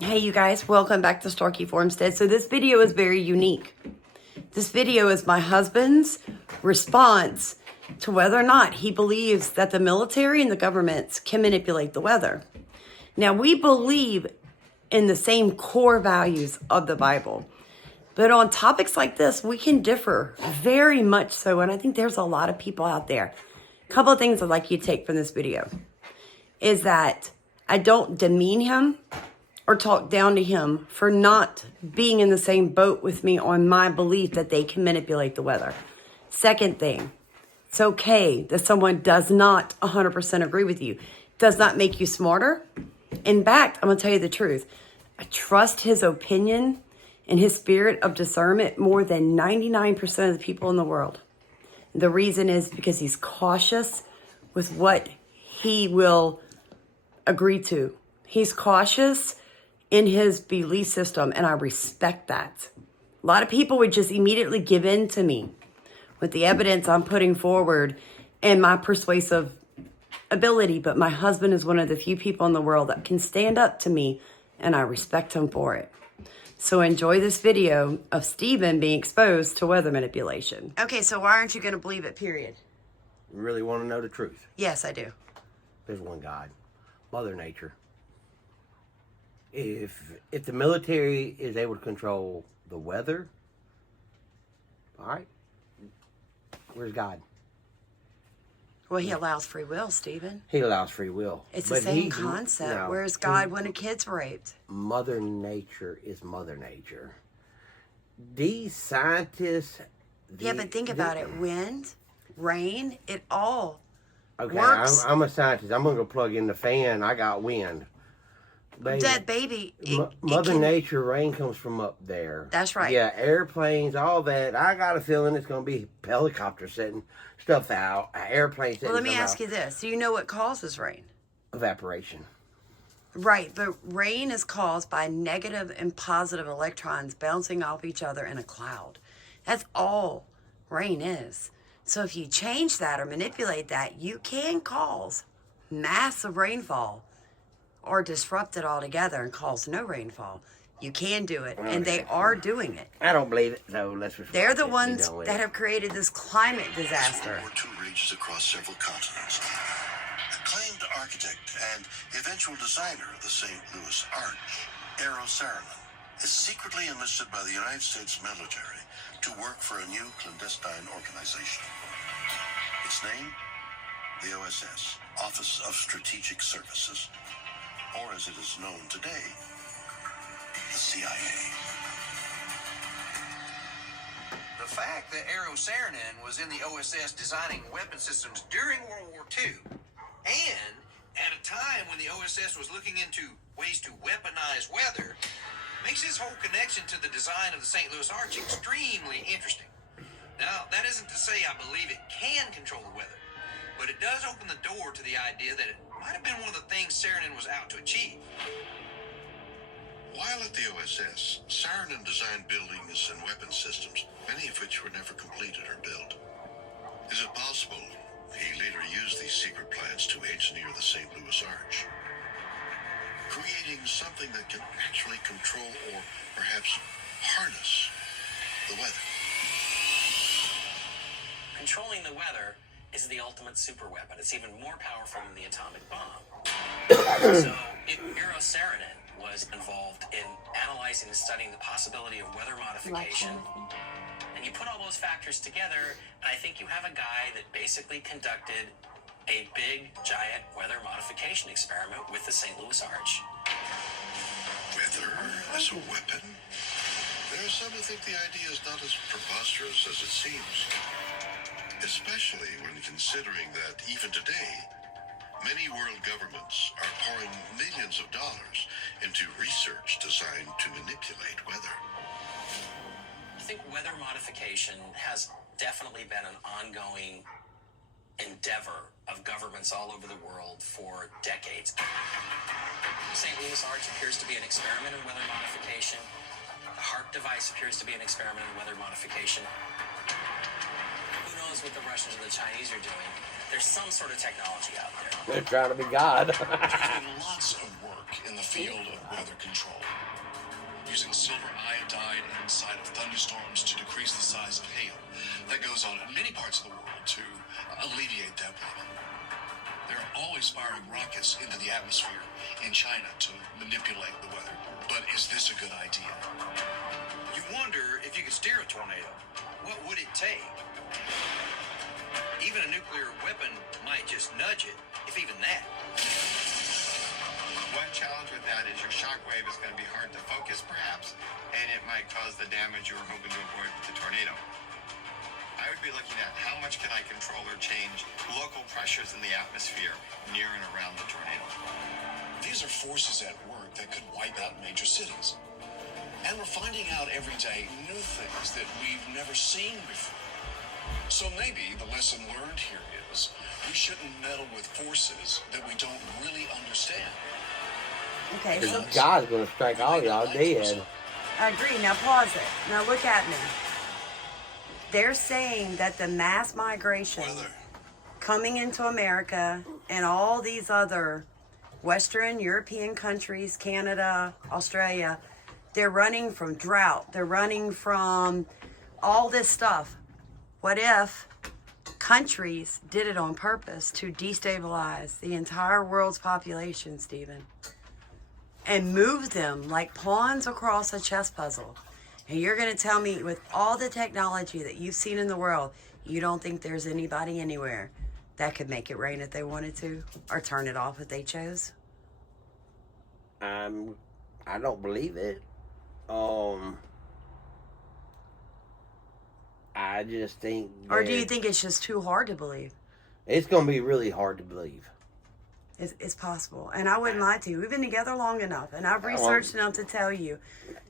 Hey you guys, welcome back to Starkey Farmstead. So this video is very unique. This video is my husband's response to whether or not he believes that the military and the governments can manipulate the weather. Now we believe in the same core values of the Bible, but on topics like this, we can differ very much so. And I think there's a lot of people out there. A couple of things I'd like you to take from this video is that I don't demean him or talk down to him for not being in the same boat with me on my belief that they can manipulate the weather. Second thing, it's okay that someone does not 100% agree with you. Does not make you smarter. In fact, I'm gonna tell you the truth. I trust his opinion and his spirit of discernment more than 99% of the people in the world. The reason is because he's cautious with what he will agree to. He's cautious in his belief system, and I respect that. A lot of people would just immediately give in to me with the evidence I'm putting forward and my persuasive ability, but my husband is one of the few people in the world that can stand up to me, and I respect him for it. So enjoy this video of Stephen being exposed to weather manipulation. Okay, so why aren't you going to believe it, period? You really want to know the truth? Yes, I do. There's one God, Mother Nature. If the military is able to control the weather, all right, where's God? Well, he allows free will, Stephen. He allows free will. It's the same concept. No, where's God when a kid's raped? Mother Nature is Mother Nature. These scientists... Yeah, but think about it. Wind, rain, it all okay, works. I'm a scientist. I'm going to go plug in the fan. I got wind. Baby, Mother Nature, rain comes from up there. That's right. Yeah, airplanes, all that. I got a feeling it's going to be helicopters setting stuff out, airplanes setting Well, let me stuff ask you this. Do you know what causes rain? Evaporation. Right, but rain is caused by negative and positive electrons bouncing off each other in a cloud. That's all rain is. So if you change that or manipulate that, you can cause massive rainfall or disrupt it altogether and cause no rainfall. You can do it, and they are doing it. I don't believe it, so They're the ones that have created this climate disaster. World War II rages across several continents. Acclaimed architect and eventual designer of the St. Louis Arch, Eero Saarinen, is secretly enlisted by the United States military to work for a new clandestine organization. Its name? The OSS, Office of Strategic Services, or as it is known today, the CIA. The fact that Eero Saarinen was in the OSS designing weapon systems during World War II, and at a time when the OSS was looking into ways to weaponize weather, makes his whole connection to the design of the St. Louis Arch extremely interesting. Now, that isn't to say I believe it can control the weather, but it does open the door to the idea that it might have been one of the things Saarinen was out to achieve. While at the OSS, Saarinen designed buildings and weapon systems, many of which were never completed or built. Is it possible he later used these secret plans to engineer the St. Louis Arch, creating something that can actually control or perhaps harness the weather? Controlling the weather is the ultimate superweapon. It's even more powerful than the atomic bomb. So, Eero Saarinen was involved in analyzing and studying the possibility of weather modification. And you put all those factors together, and I think you have a guy that basically conducted a big, giant weather modification experiment with the St. Louis Arch. Weather as a weapon? There are some who think the idea is not as preposterous as it seems. Especially when considering that even today, many world governments are pouring millions of dollars into research designed to manipulate weather. I think weather modification has definitely been an ongoing endeavor of governments all over the world for decades. St. Louis Arch appears to be an experiment in weather modification. The HARP device appears to be an experiment in weather modification. Who knows knows what the Russians and the Chinese are doing? There's some sort of technology out there. They're trying to be God. There's been lots of work in the field of weather control, using silver iodide inside of thunderstorms to decrease the size of hail that goes on in many parts of the world to alleviate that problem. They're always firing rockets into the atmosphere in China to manipulate the weather. But is this a good idea? You wonder if you could steer a tornado. What would it take? Even a nuclear weapon might just nudge it, if even that. One challenge with that is your shock wave is going to be hard to focus, perhaps, and it might cause the damage you were hoping to avoid with the tornado. I would be looking at how much can I control or change local pressures in the atmosphere near and around the tornado. These are forces at work that could wipe out major cities. And we're finding out every day new things that we've never seen before. So maybe the lesson learned here is we shouldn't meddle with forces that we don't really understand. Okay, so God's going to strike all y'all dead. I agree. Now pause it. Now look at me. They're saying that the mass migration Weather. coming into America and all these other Western European countries, Canada, Australia, they're running from drought. They're running from all this stuff. What if countries did it on purpose to destabilize the entire world's population, Stephen, and move them like pawns across a chess puzzle? And you're going to tell me, with all the technology that you've seen in the world, you don't think there's anybody anywhere that could make it rain if they wanted to, or turn it off if they chose? I don't believe it. I just think. Or do you think it's just too hard to believe? It's going to be really hard to believe. It's possible. And I wouldn't lie to you. We've been together long enough, and I've researched enough to tell you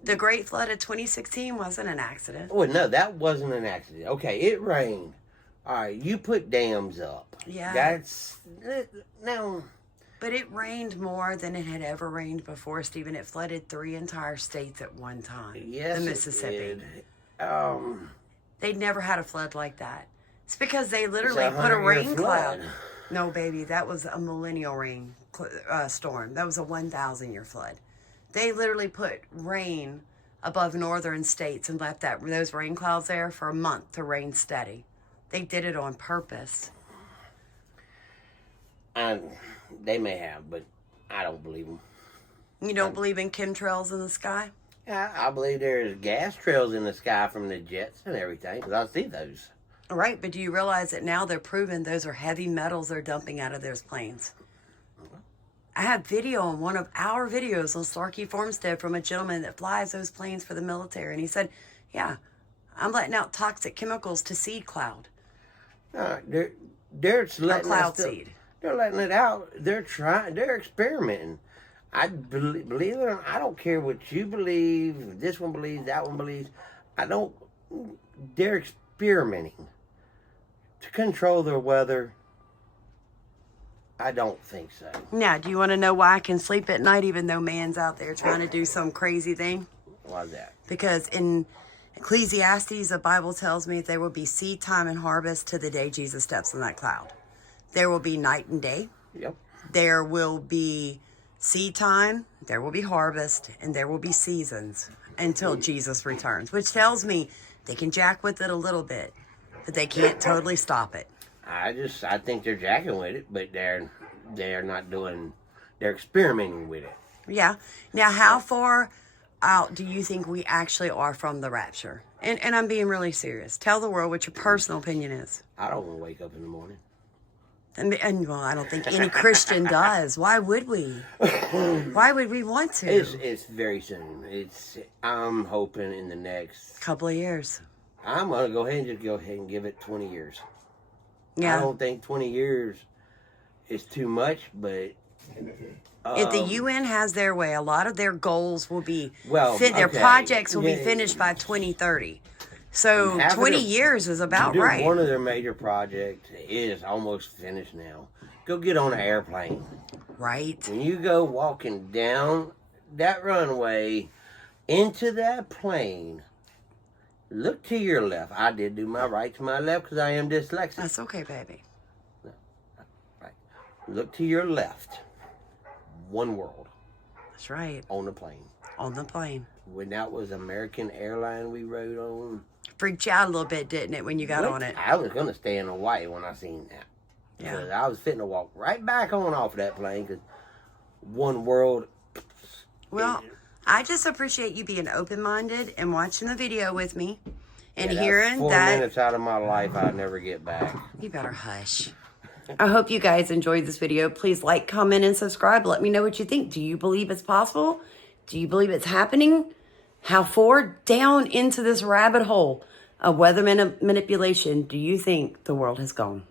the Great Flood of 2016 wasn't an accident. Well, no, that wasn't an accident. Okay, it rained. All right, you put dams up. Yeah. That's now. But it rained more than it had ever rained before, Stephen. It flooded 3 entire states at one time. Yes, the Mississippi. It did. They'd never had a flood like that. It's because they literally It's a put a 100-year rain cloud. flood. No, baby, that was a millennial rain storm. That was a 1,000-year flood. They literally put rain above northern states and left those rain clouds there for a month to rain steady. They did it on purpose. And they may have, but I don't believe them. You don't believe in chemtrails in the sky? I believe there's gas trails in the sky from the jets and everything, because I see those. Right, but do you realize that now they're proving those are heavy metals they're dumping out of those planes? I have video on one of our videos on Starkey Farmstead from a gentleman that flies those planes for the military. And he said, yeah, I'm letting out toxic chemicals to seed cloud. They're letting cloud us seed. They're letting it out. They're experimenting. I believe it or not, I don't care what you believe, this one believes, that one believes. They're experimenting to control their weather. I don't think so. Now, do you want to know why I can sleep at night even though man's out there trying to do some crazy thing? Why's that? Because in Ecclesiastes, the Bible tells me there will be seed time and harvest to the day Jesus steps in that cloud. There will be night and day. Yep. There will be seed time, there will be harvest, and there will be seasons until Jesus returns, which tells me they can jack with it a little bit, but they can't totally stop it. I think they're jacking with it, but they're not doing. They're experimenting with it. Yeah. Now, how far out do you think we actually are from the rapture? And I'm being really serious. Tell the world what your personal opinion is. I don't want to wake up in the morning. And well, I don't think any Christian does. Why would we? Why would we want to? It's very soon. I'm hoping in the next Couple of years. I'm gonna go ahead and give it 20 years. Yeah. I don't think 20 years is too much, but If the UN has their way, a lot of their goals will be their okay. projects will be finished by 2030. So 20 years is about right. One of their major projects is almost finished now. Go get on an airplane. Right. When you go walking down that runway into that plane, Look to your left. I did do my right to my left because I am dyslexic. That's okay, baby. Right. Look to your left. One world That's right. on the plane. On the plane. When that was American Airline we rode on. Freaked you out a little bit, didn't it, when you got on it? I was going to stay in Hawaii when I seen that. Yeah. Because I was fitting to walk right back on off that plane because one world. Well, I just appreciate you being open-minded and watching the video with me and Yeah, hearing 4 that. minutes out of my life I'd never get back. You better hush. I hope you guys enjoyed this video. Please like, comment, and subscribe. Let me know what you think. Do you believe it's possible? Do you believe it's happening? How far down into this rabbit hole of weather manipulation do you think the world has gone?